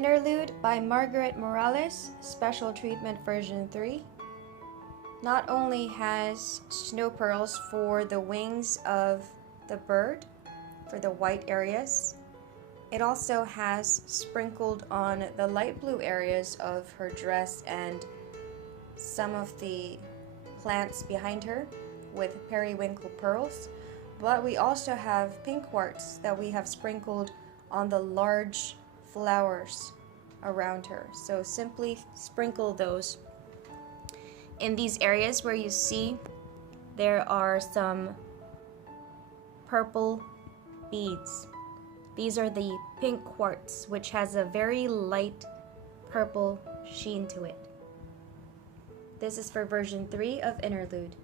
Interlude by Margaret Morales, Special Treatment version 3. Not only has snow pearls for the wings of the bird, for the white areas, it also has sprinkled on the light blue areas of her dress and some of the plants behind her with periwinkle pearls. But we also have pink quartz that we have sprinkled on the large flowers around her. So simply sprinkle those in these areas where you see there are some purple beads. These are the pink quartz, which has a very light purple sheen to it. This is for version 3 of Interlude.